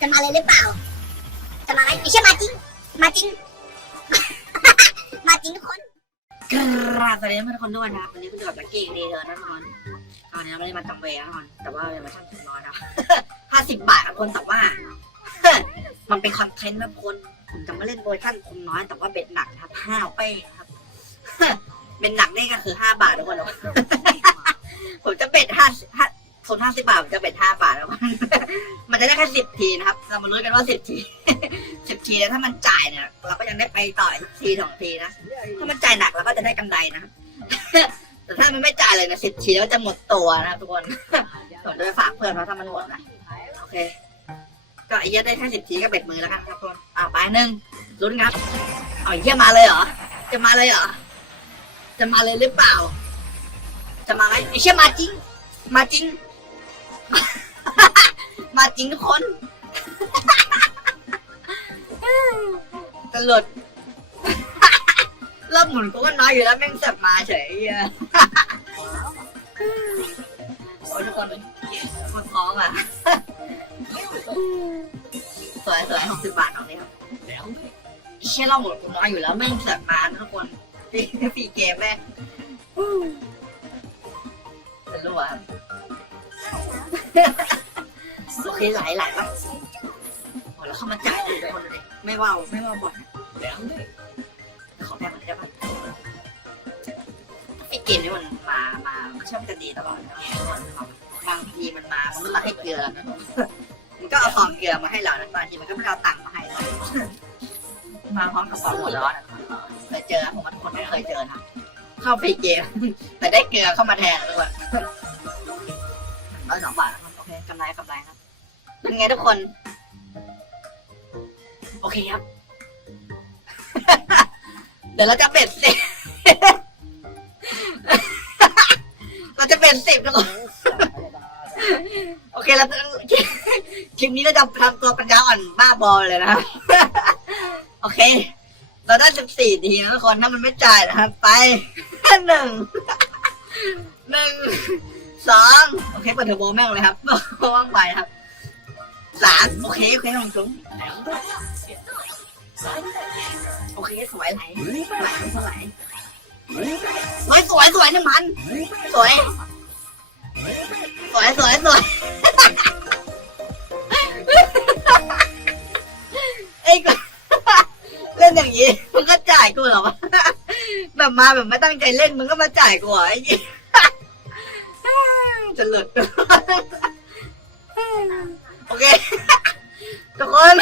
จะมาเลยหรือเปล่า จะมาไหมไม่ใช่มาจริง มาจริง มาจริงทุกคนกราบสวัสดีทุกคนด้วยนะครับวันนี้คุณอยู่กับลักกี้ดีเธอนะทุกคนตอนนี้ไม่ได้มาจำเวนะทุกคนแต่ว่าเป็นมาช่างถึงร้อยนะห้าสิบบาทนะคนแต่ว่า มันเป็นคอนเทนต์นะคนผมจะมาเล่นเวอร์ชันคุมน้อยแต่ว่าเบ็ดหนักครับห้าเป้ครับเบ็ดหนักนี่ก็คือห้าบาททุกคนผมจะเบ็ดห้าห้า ส่วนห้าสิบบาทจะเบ็ดห้าบาทแล้วมันมันจะได้แค่สิบทีนะครับ เรามาลุ้นกันว่าสิบทีสิบทีแล้วถ้ามันจ่ายเนี่ย เราก็ยังได้ไปต่ออีกทีสองทีนะ ถ้ามันจ่ายหนักเราก็จะได้กำไรนะ แต่ถ้ามันไม่จ่ายเลยนะสิบทีแล้วจะหมดตัวนะทุกคนผมจะไปฝากเพื่อนเพราะถ้ามันหมดนะโอเค ก็ไอ้เหี้ยได้แค่สิบทีก็เบ็ดมือแล้วกันครับทุกคนอ่าไปหนึ่งลุ้นครับเอาไอ้เหี้ยมาเลยเหรอ จะมาเลยเหรอ จะมาเลยหรือเปล่า จะมาไหมไอ้เชี่ยมาจริง มาจริง มาจริงทุกคนตลดเริ่มหมุนกูก็น้อยอยู่แล้วแม่งเสับมาเฉยไอ้เหี้ยโอ้ยทุกคนคนท้องอะสวยสวยหกสิบบาทของนี้ครับเชี่ยเราหมดกูน้อยอยู่แล้วแม่งเสับมานะทุกคนฟรีฟรีเกมแม่งเป็นรู้ว่า โอเคหลไหลปะโอ้แล้วเข้ามาจ่ายเลยทุกคนดูดิไม่ว่าไม่ว่าบ่อยขอแพ้มันได้ปะไอเกมนี้มันมามาชอบจะดีตลอดบางทีมันมามันมาให้เกลือมันก็เอาซองเกลือมาให้เรานะบางทีมันก็ไม่เอาตังค์มาให้เรามาพร้อมกับซองหัวร้อนอะเคยเจอผมว่าทุกคนไม่เคยเจอนะเข้าฟรีเกมแต่ได้เกลือเข้ามาแทนด้วยร้อยสองบาท นะครับโอเคกำไรกำไรครับเป็นไงทุกคน โอเคครับ เดี๋ยวเราจะเบ็ดสิเราจะเป็นสิบทุกคน โอเคเราจะคลิปนี้เราจะทำตัวปัญญาอ่อนบ้าบอเลยนะครับ โอเค เราได้สิบสี่ทีนะทุกคนถ้ามันไม่จ่ายนะครับ ไปหนึ่งหนึ่ง สองโอเคเปิดเทอร์โบแม่งเลยครับว่างไปครับสามโอเคโอเคลงจุ้งโอเคสวยไหลไหลสวยสวยสวยสวยนี่มันสวยสวยสวยสวยไอ้กูเล่นอย่างนี้มึงก็จ่ายกูเหรอวะแบบมาแบบไม่ตั้งใจเล่นมึงก็มาจ่ายกูเหรอไอ้ยี่ จะหลุด โอเค ทุกคน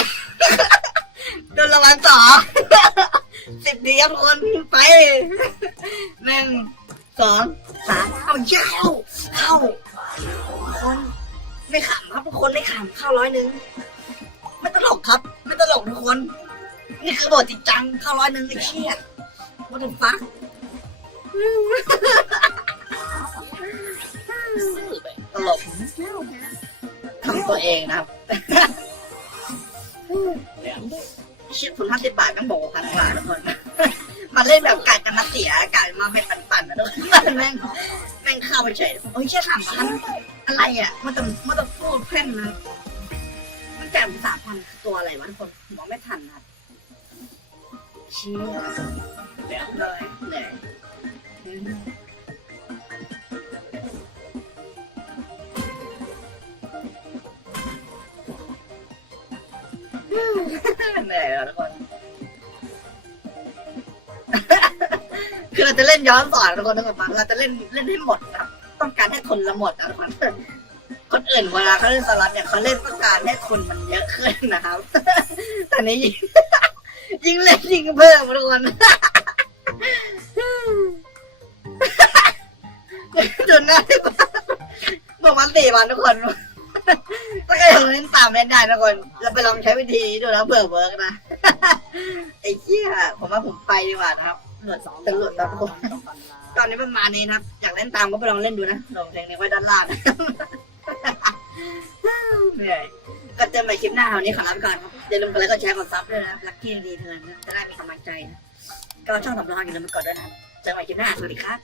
โดนรางวัลสองสิบดีครับทุกคนไปหนึ่งสองสามเอาเย้าเข้าคนไม่ขำครับทุกคนไม่ขำเข้าร้อยหนึ่งไม่ตลกครับ ไม่ตลกทุกคน นี่คือบทจริงจังเข้าร้อยหนึ่งไอ้เชี่ย what the fuck ต ลกทำตัวเองนะครับชิดทุนห้าสิบบาทต้องบอกว่าพันกว่าทุกคนมาเล่นแบบกาดกันมาเสียกาดมาเป็นปั่นๆนะทุกคนแม่งแม่งเข้าไปเฉยโอ้ยแค่สามพันอะไรอะมันต้องมันต้องพูดเพื่อนนะมันแจกสามพันตัวอะไรวะทุกคนมองไม่ทันนะครับเชี่ยเลยเลย เหนื่อยแล้วทุกคน คือเราจะเล่นย้อนสอนทุกคนทุกคนมาเราจะเล่นเล่นให้หมดนะครับต้องการให้คนละหมดนะทุกคนคนอื่นเวลาเขาเล่นสล็อตเนี่ยเขาเล่นต้องการให้คนมันเยอะขึ้นนะครับแต่นี้ยิงยิงเล่นยิงเพิ่มทุกคนจนหน้าที่บ้านประมาณสี่วันทุกคน ถ้าใครลองเล่นตามเล่นได้นะคนเราไปลองใช้วิธีนี้ดูแล้วเผื่อเวิร์กนะ ไอ้เหี้ยผมว่าผมไปดีกว่านะครับหนวดสองตำรวจนะทุกคนตอนนี้ประมาณนี้นะครับอยากเล่นตามก็ไปลองเล่นดูนะลงเพลงนี้ไว้ด้านล่างเหนื่อยก็เจอกันใหม่คลิปหน้าวันนี้ขอลาไปก่อนครับอย่าลืมกดไลค์กดแชร์กดซับด้วยนะรักที่ดีเทิร์นนจะได้มีกำลังใจนะก็ช่องสำรองอย่าลืมไปกดด้วยนะเจอกันใหม่คลิปหน้าสวัสดีครับ